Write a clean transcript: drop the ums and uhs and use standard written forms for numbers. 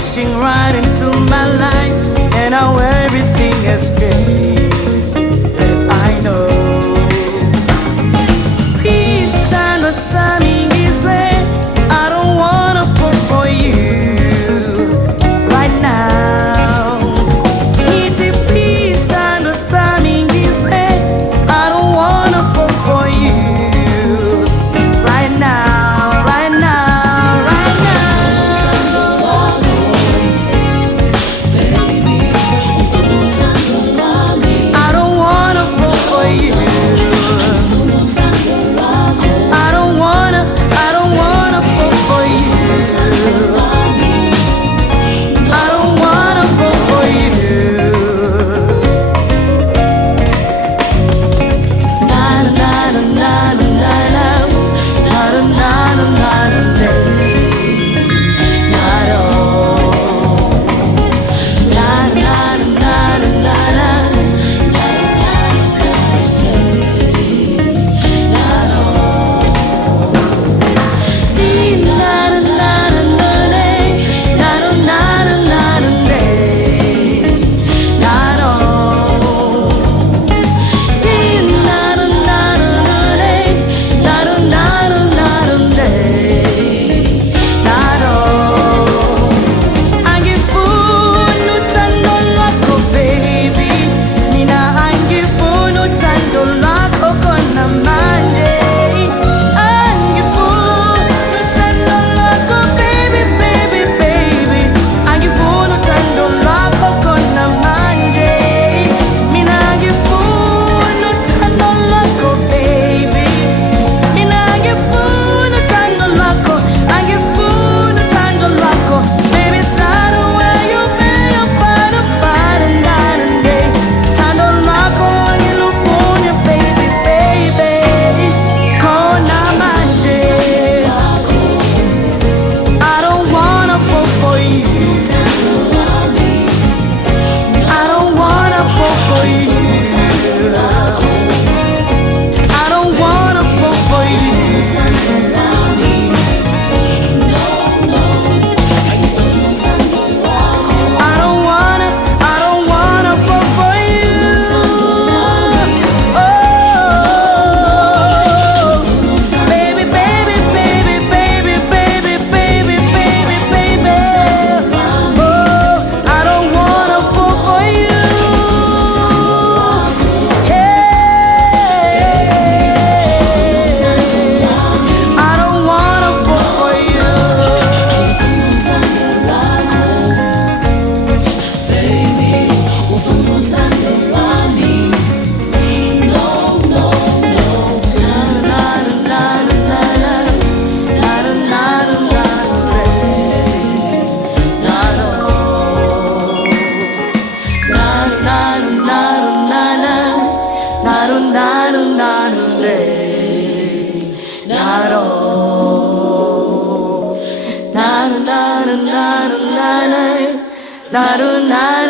crashing right into my life, and how everything has changed, that I know. Please, Thando, I don't wanna fall for you right now. Please, Thando, I don't wanna fall for you right now, right now, right now. I don't wanna fall for you. I don't wanna fall for you. I don't wanna fall for you. Na na na na na na na na na na na na. Na na na na na na na na na.